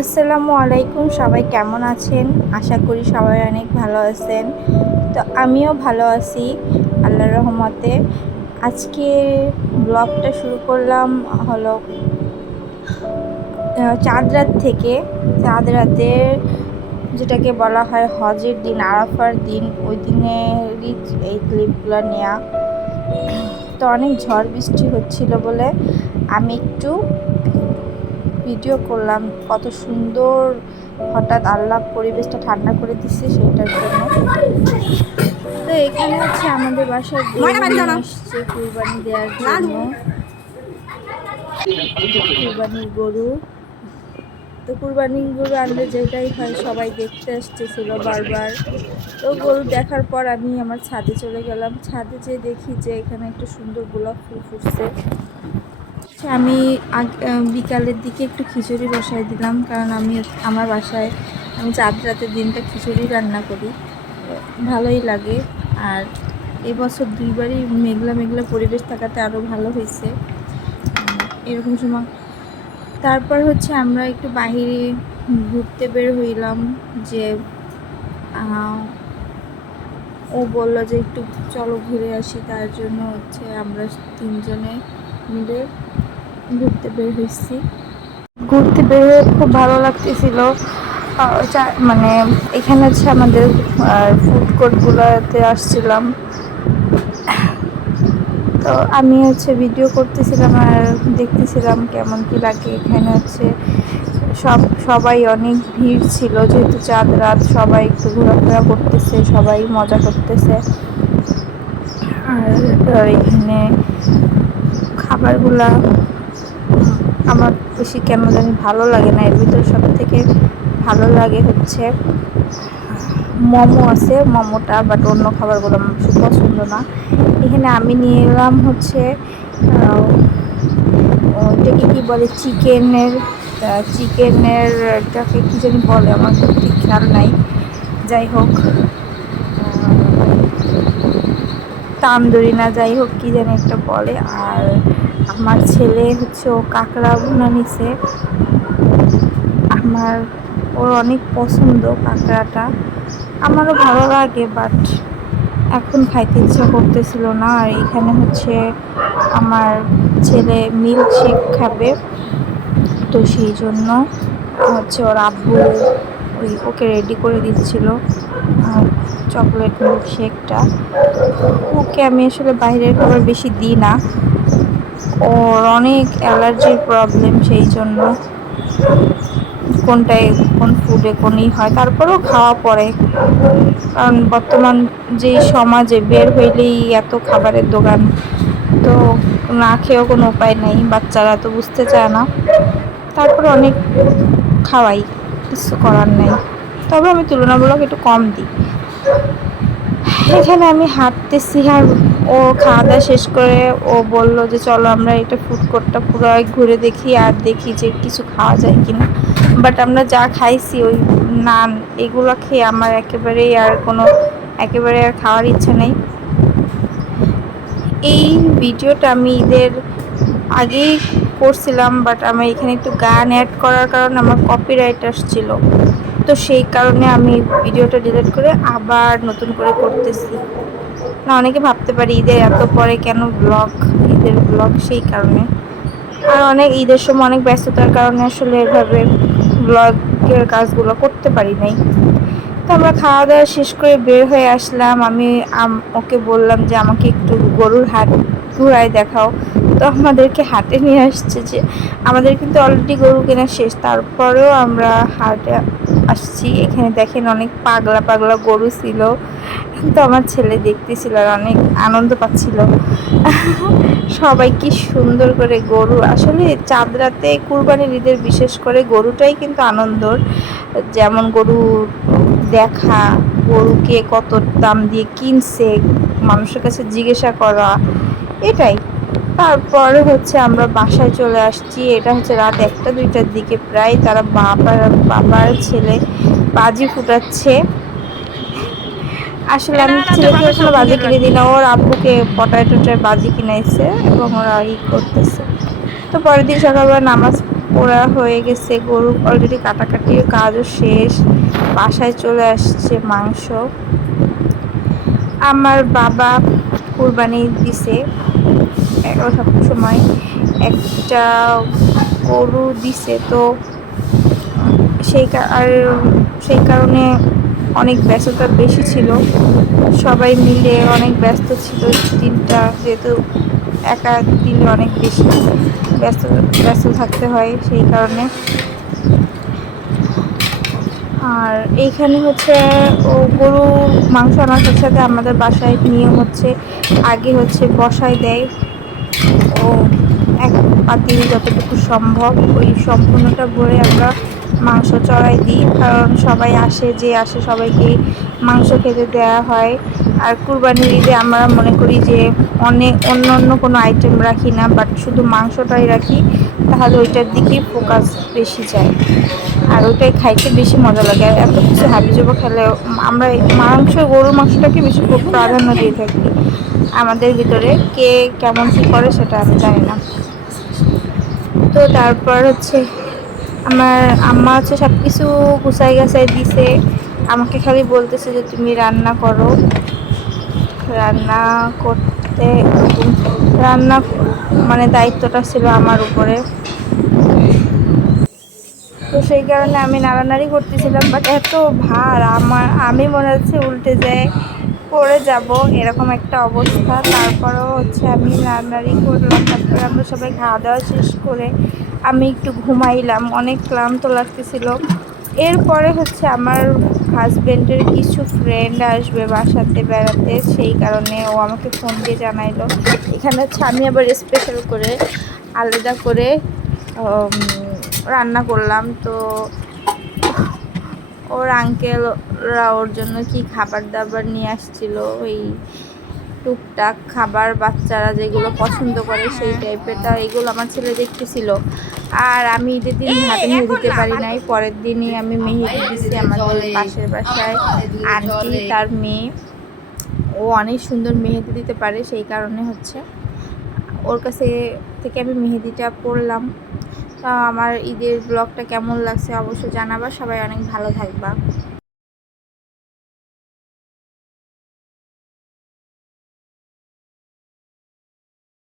আসসালামু আলাইকুম, সবাই কেমন আছেন? আশা করি সবাই অনেক ভালো আছেন। তো আমিও ভালো আছি আল্লাহর রহমতে। আজকে ব্লগটা শুরু করলাম হলো চাঁদ রাত থেকে। চাঁদ রাতের যেটাকে বলা হয় হজের দিন, আরাফার দিন, ওই দিনেরই এই ক্লিপগুলো নেয়া। তো অনেক ঝড় বৃষ্টি হচ্ছিল বলে আমি একটু ভিডিও করলাম। কত সুন্দর হঠাৎ আল্লাহ পরিবেশটা ঠান্ডা করে দিচ্ছে সেটার জন্য। তো এখানে হচ্ছে আমাদের বাসায় গরু নিয়ে আসছে কুরবানি দেওয়ার জন্য। কুরবানির গরু, তো কুরবানির গরু আনলে যেটাই হয় সবাই দেখতে আসতেছিল বারবার। তো গরু দেখার পর আমি আমার ছাদে চলে গেলাম। ছাদে যেয়ে দেখি যে এখানে একটা সুন্দর গোলাপ ফুল ফুটছে। আমি বিকালের দিকে একটু খিচুড়ি বসাই দিলাম, কারণ আমার বাসায় আমি চাঁদ রাতের দিনটা খিচুড়ি রান্না করি, ভালোই লাগে। আর এবছর দুইবারই মেঘলা মেঘলা পরিবেশ থাকাতে আরও ভালো হয়েছে এরকম সময়। তারপর হচ্ছে আমরা একটু বাহিরে ঘুরতে বের হইলাম, যে ও বললো যে একটু চলো ঘুরে আসি। তার জন্য হচ্ছে আমরা তিনজনে মিলে ঘুরতে বের হয়েছি। ঘুরতে বের হয়ে খুব ভালো লাগতেছিল। মানে এখানে হচ্ছে আমাদের ফুড কোর্টগুলোতে আসছিলাম। তো আমি হচ্ছে ভিডিও করতেছিলাম আর দেখতেছিলাম কেমন কি লাগে। এখানে হচ্ছে সবাই অনেক ভিড় ছিল, যেহেতু চাঁদ রাত, সবাই একটু ঘোরাফেরা করতেছে, সবাই মজা করতেছে। আর এখানে খাবারগুলা আমার বেশি কেন জানি ভালো লাগে না। এর ভিতরে সব থেকে ভালো লাগে হচ্ছে মোমো আছে, মোমোটা, বাট অন্য খাবারগুলো আমার বেশি পছন্দ না। এখানে আমি নিয়ে এলাম হচ্ছে ওইটাকে কী বলে, চিকেনের এটাকে কী জানি বলে, আমার ঠিক খেয়াল নাই। যাই হোক, তান্দুরি না যাই হোক কী জানি একটা বলে। আর আমার ছেলে হচ্ছে ও কাঁকড়া ভুনা নিছে। ওর অনেক পছন্দ কাঁকড়াটা, আমারও ভালো লাগে, বাট এখন খাইতে ইচ্ছা করতেছিল না। আর এখানে হচ্ছে আমার ছেলে মিল্কশেক খাবে, তো সেই জন্য হচ্ছে ওর আব্বু ওকে রেডি করে দিচ্ছিল চকলেট মিল্কশেকটা। ওকে আমি আসলে বাইরের খাবার বেশি দিই না, ওর অনেক অ্যালার্জির প্রবলেম, সেই জন্য কোন ফুডে কোনই হয়, তারপরেও খাওয়া পড়ে। কারণ বর্তমান যেই সমাজে বের হইলেই এত খাবারের দোকান, তো না খেয়েও কোনো উপায় নেই। বাচ্চারা তো বুঝতে চায় না, তারপরে অনেক খাওয়াই, কিছু করার নেই। তবে আমি তুলনামূলক একটু কম দিই। এখানে আমি হাঁটতেছি আর ও খাওয়া দাওয়া শেষ করে ও বলল যে চলো আমরা এটা ফুড কোর্টটা পুরো ঘুরে দেখি, আর দেখি যে কিছু খাওয়া যায় কিনা। বাট আমরা যা খাইছি ওই নান এগুলো খেয়ে আমার একেবারে আর খাওয়ার ইচ্ছা নেই। এই ভিডিওটা আমি ঈদের আগেই করছিলাম, বাট আমি এখানে একটু গান অ্যাড করার কারণে আমার কপিরাইট আসছিল, তো সেই কারণে আমি ভিডিওটা ডিলিট করে আবার নতুন করে করতেছি। না, অনেকে ভাবতে পারি ঈদের এত পরে কেন ঈদের ব্লগ, সেই কারণে। আর ঈদের সময় অনেক ব্যস্ততার কারণে আসলে এভাবে ব্লগের কাজগুলো করতে পারি নাই। তো আমরা খাওয়া দাওয়া শেষ করে বের হয়ে আসলাম। আমি ওকে বললাম যে আমাকে একটু গরুর হাট ঘুরায় দেখাও, তো আমাদেরকে হাটে নিয়ে আসছে। যে আমাদের কিন্তু অলরেডি গরু কেনা শেষ, তারপরেও আমরা হাটে আসছি। এখানে দেখেন অনেক পাগলা পাগলা গরু ছিল, তো আমার ছেলে দেখতেছিল আর অনেক আনন্দ পাচ্ছিল। সবাই কি সুন্দর করে গরু, আসলে চাঁদ রাতে কুরবানির ঈদের বিশেষ করে গরুটাই কিন্তু আনন্দর। যেমন গরু দেখা, গরুকে কত দাম দিয়ে কিনছে, মানুষের কাছে জিজ্ঞাসা করা, এটাই। তারপরে হচ্ছে আমরা বাসায় চলে আসছি। এটা হচ্ছে রাত 1টা-2টার দিকে প্রায়। তারা বাবার ছেলে বাজি ফুটাচ্ছে। আসলে আমি ছেলেকে এখনো বাজি কিনে দিই না, ওর আব্বুকে পটায় টটায় বাজি কিনাইছে এবং ওরা করতেছে। তো পরের দিন সকালবেলা নামাজ পোড়া হয়ে গেছে, গরু অলরেডি কাটাকাটির কাজও শেষ, বাসায় চলে আসছে মাংস। আমার বাবা কুরবানি দিছে সব সময় একটা গরু দিছে, তো আর সেই কারণে অনেক ব্যস্ততা বেশি ছিল, সবাই মিলে অনেক ব্যস্ত ছিল দিনটা, যেহেতু একা দিলে অনেক বেশি ব্যস্ত ব্যস্ত থাকতে হয় সেই কারণে। আর এইখানে হচ্ছে গরু মাংস আনার সাথে সাথে আমাদের বাসায় নিয়ম হচ্ছে আগে হচ্ছে বসায় দেয়, ও এক পাতিল যতটুকু সম্ভব ওই সম্পূর্ণটা ভরে আমরা মাংস চড়াই দিই, কারণ সবাই আসে, যে আসে সবাইকে মাংস খেতে দেওয়া হয়। আর কুরবানির ঈদে আমরা মনে করি যে অন্য অন্য কোনো আইটেম রাখি না, বাট শুধু মাংসটাই রাখি, তাহলে ওইটার দিকেই ফোকাস বেশি যায়, আর ওইটাই খাইতে বেশি মজা লাগে। আর এত কিছু হাবিজাবি খেলে আমরা গরুর মাংসটাকে বেশি প্রাধান্য দিয়ে থাকি। আমাদের ভিতরে কে কেমন কী করে সেটা আমি জানি না। তো তারপর হচ্ছে আমার আম্মা হচ্ছে সব কিছু গুছাই গাছাই দিছে, আমাকে খালি বলতেছে যে তুমি রান্না করো, রান্না করতে রান্না মানে দায়িত্বটা ছিল আমার উপরে। তো সেই কারণে আমি নাড়ানাড়ি করতেছিলাম, বাট এত ভার আমি মনে হচ্ছে উল্টে যায় পড়ে যাব এরকম একটা অবস্থা। তারপরেও হচ্ছে আমি নাড়ানাড়ি করলাম, তারপরে আমরা সবাই খাওয়া দাওয়া শেষ করে আমি একটু ঘুমাইলাম, অনেক ক্লান্ত লাগতেছিল। এরপরে হচ্ছে আমার হাজব্যান্ডের কিছু ফ্রেন্ড আসবে বাসাতে বেড়াতে, সেই কারণে ও আমাকে ফোন দিয়ে জানাইলো। এখানে হচ্ছে আমি আবার স্পেশাল করে আলাদা করে রান্না করলাম। তো ওর আঙ্কেলরা ওর জন্য কি খাবার দাবার নিয়ে আসছিল, ওই টুকটাক খাবার বাচ্চারা যেগুলো পছন্দ করে সেই টাইপের, তা এগুলো আমার ছেলে দেখতেছিল। আর আমি ঈদের দিন হাতে মেহেদি দিতে পারি নাই, পরের দিনই আমি মেহেদি দিছি আমাদের পাশের বাসায় আন্টি, তার মেয়ে, ও অনেক সুন্দর মেহেদি দিতে পারে, সেই কারণে হচ্ছে ওর কাছে থেকে আমি মেহেদিটা পরলাম। তো আমার ঈদের ব্লগটা কেমন লাগছে অবশ্যই জানাবা, সবাই অনেক ভালো থাকবা।